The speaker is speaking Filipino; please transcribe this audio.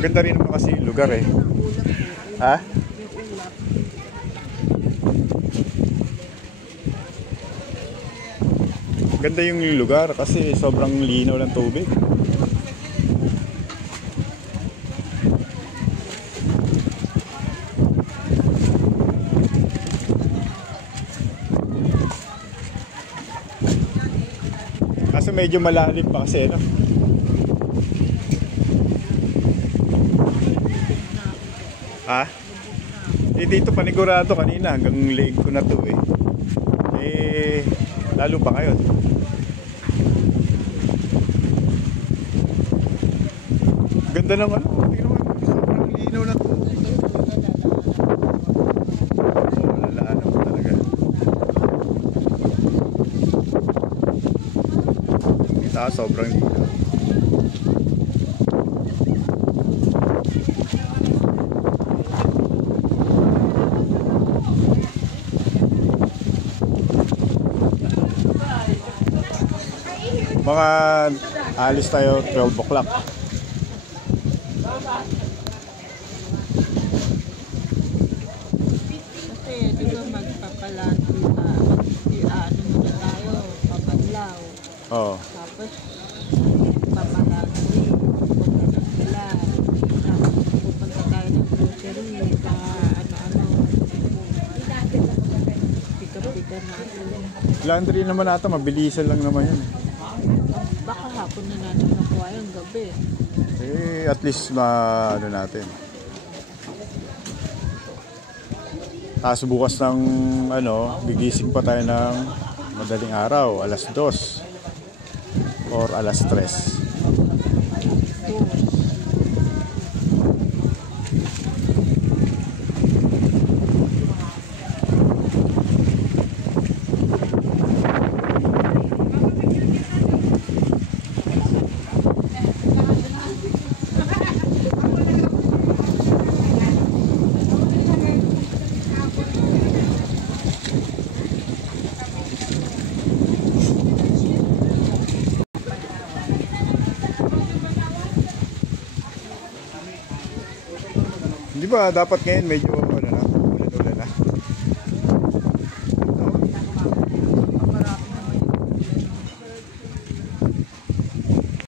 Ganda rin naman kasi yung lugar eh. Ha? Ganda yung lugar kasi sobrang linaw ng tubig. Kaso medyo malalim pa kasi, no? Ha? Eh, dito panigurado kanina hanggang leg ko na to eh. Eh, lalo pa ngayon. Ganda ng ano, tingnan mo, sobrang linaw na to. Oh, lalaan mo talaga. Kita sobrang linaw. Mga alis tayo 12 o'clock. Kasi di ba magpapalanti na ano muna tayo, papaglaw. Oo. Tapos papalanti, pupunta ng sila. Tapos pupunta tayo ng grocery, mga ano-ano. Pika-pika natin. Laundry naman ata, mabilisan lang naman yan. Baka hapon na natin nakuha yung gabi. Eh, at least ano natin. Tapos bukas ng gigising pa tayo ng madaling araw, alas 2 or alas 3. Di ba dapat ngayon medyo